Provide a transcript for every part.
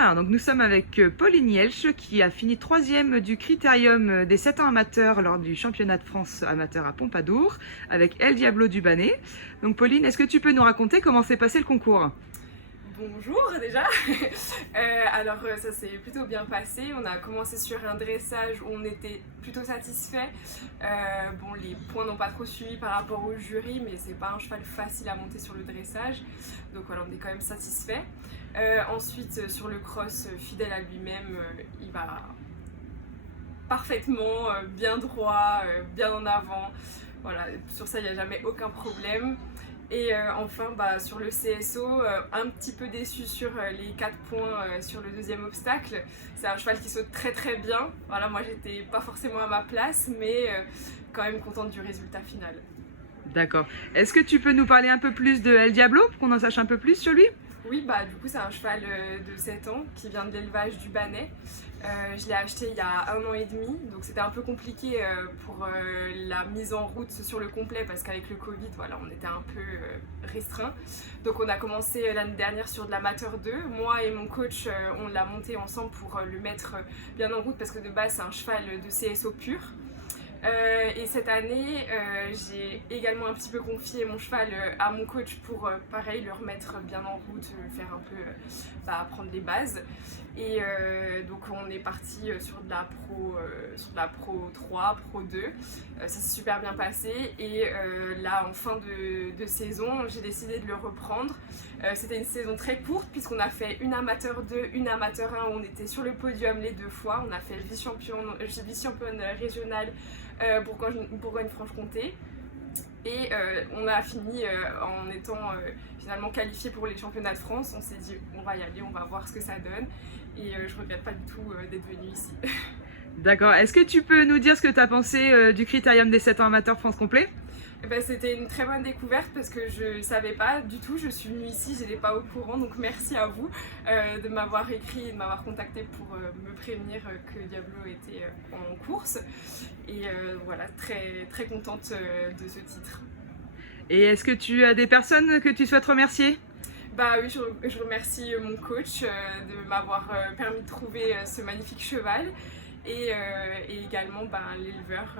Alors, donc nous sommes avec Pauline Yelch qui a fini 3e du critérium des 7 ans amateurs lors du championnat de France amateur à Pompadour avec El Diablo du Bannet. Donc Pauline, est-ce que tu peux nous raconter comment s'est passé le concours? Bonjour déjà. Ça s'est plutôt bien passé. On a commencé sur un dressage où on était plutôt satisfait. Les points n'ont pas trop suivi par rapport au jury, mais c'est pas un cheval facile à monter sur le dressage. Donc voilà, on est quand même satisfait. Ensuite, sur le cross, fidèle à lui-même, il va parfaitement, bien droit, bien en avant. Voilà, sur ça, il n'y a jamais aucun problème. Et sur le CSO, un petit peu déçu sur les 4 points sur le deuxième obstacle. C'est un cheval qui saute très très bien. Voilà, moi j'étais pas forcément à ma place, mais quand même contente du résultat final. D'accord. Est-ce que tu peux nous parler un peu plus de El Diablo pour qu'on en sache un peu plus sur lui? Oui, du coup c'est un cheval de 7 ans qui vient de l'élevage du Bannet. Je l'ai acheté il y a 1 an et demi, donc c'était un peu compliqué pour la mise en route sur le complet parce qu'avec le Covid, voilà, on était un peu restreint. Donc on a commencé l'année dernière sur de l'amateur 2. Moi et mon coach, on l'a monté ensemble pour le mettre bien en route parce que de base c'est un cheval de CSO pur. Et cette année, j'ai également un petit peu confié mon cheval à mon coach pour pareil le remettre bien en route, le faire un peu apprendre les bases. Et donc on est parti sur de la Pro 3, Pro 2. Ça s'est super bien passé et là en fin de saison, j'ai décidé de le reprendre. C'était une saison très courte puisqu'on a fait une amateur 2, une amateur 1 où on était sur le podium les 2 fois. On a fait vice-championne régionale Bourgogne-Franche-Comté. Et on a fini en étant finalement qualifié pour les championnats de France. On s'est dit on va y aller, on va voir ce que ça donne. Et je regrette pas du tout d'être venue ici. D'accord. Est-ce que tu peux nous dire ce que tu as pensé du critérium des 7 ans amateurs France complet? C'était une très bonne découverte parce que je ne savais pas du tout, je suis venue ici, je n'étais pas au courant, donc merci à vous de m'avoir écrit et de m'avoir contacté pour me prévenir que Diablo était en course. Et voilà, très, très contente de ce titre. Et est-ce que tu as des personnes que tu souhaites remercier? Oui, je remercie mon coach de m'avoir permis de trouver ce magnifique cheval. Et également l'éleveur,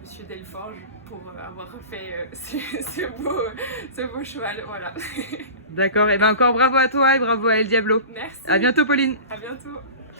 Monsieur Delforge, pour avoir fait ce beau cheval. Voilà. D'accord, et encore bravo à toi et bravo à El Diablo. Merci. À bientôt Pauline. À bientôt.